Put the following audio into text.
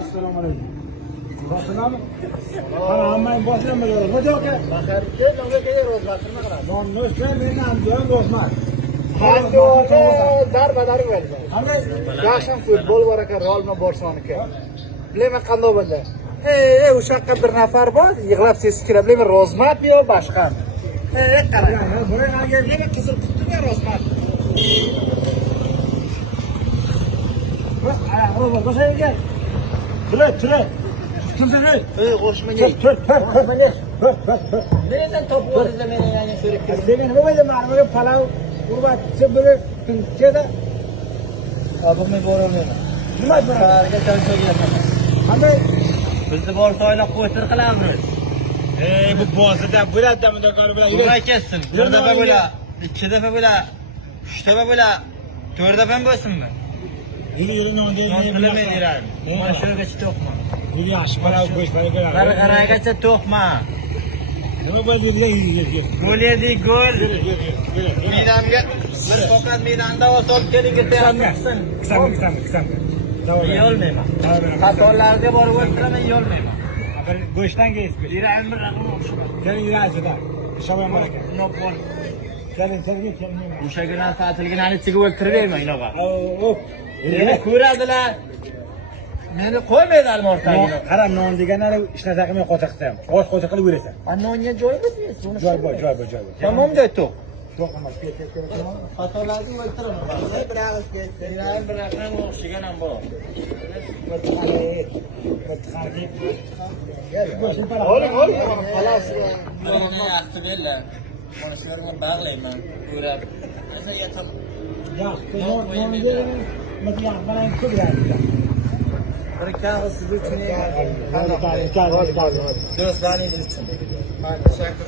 Assalomu alaykum. Boshlanami? Qara, hammang boshlanma yo'q. Xo'ja aka. Baxarga nonga kerak rozbatini qiladi. Non no'shta meni Andijon do'stman. Andijonda darbadar bo'ldi. Qanday? Yaxshi futbol bor ekan, Real Barcelonaniki. Bilaman qanday bo'ldi. O'sha yoqqa bir nafar bor, yig'lab sesi keladi. Bilaman rozmatmi yo boshqami? Qarang. Buraya nega Bilaman qizil qutimi rozmat. Ayaqlar boshqa gel. Tura. Kimsan ey? Qo'shmaga. Tur. Nereden topu o'zida meni yana ko'rib keldi. Sen nima bo'ldi? Marmaga palav urbatchi biri tincheda. Abimni borolmayman. Nima bo'ldi? Saharga chanchoqyapman. Qanday? Bizni bor soyla qo'ytir qilamiz. Bu bozida bo'ladi mudokor bilan. Nima kessin? Bir defa bo'la, ikki defa bo'la, uch defa bo'la, to'rt defa bo'lsinmi? Yürü non deyil. Non qilaman yuradi. Mana shungacha to'qma. Yürü yaxshi palav go'sht beradi. Qaraqaragacha to'qma. Nima bo'ldi? Yürü. Gol yedik, gol. Yürü. Midamga bir faqat midamda olib keling ketayapsan. Qisam. Yeyolmayman. Qatorlarga borib o'tiraman, yeyolmayman. Go'shtdan keyin. Yuragim bir raqam o'xshaydi. Keling yurasida. Shabam bor ekan. Nop bor. Keling. O'sha kuni ta'tilgina ichiga o'ltirib bermang, inoqa. Hop. Meni ko'radilar. Meni qo'ymaydi almortaga. Qara non deganlar ishlasa qilmay qochaqsam. Qo'sh qilib yurasan. Nonga joy bo'lsa, Joy bor. Tamom deydi. Yo'q emas. Qatorlarga o'ltiraman. Bir og'iz ketsin. Bir raqam o'xshagan ham bor. Ol. Xalos. Meni yaxshi bellar. Mana shularga bog'layman. Ko'rab. Bir kag'iz siz uchun. Do'stlaringiz uchun. Tashakkur.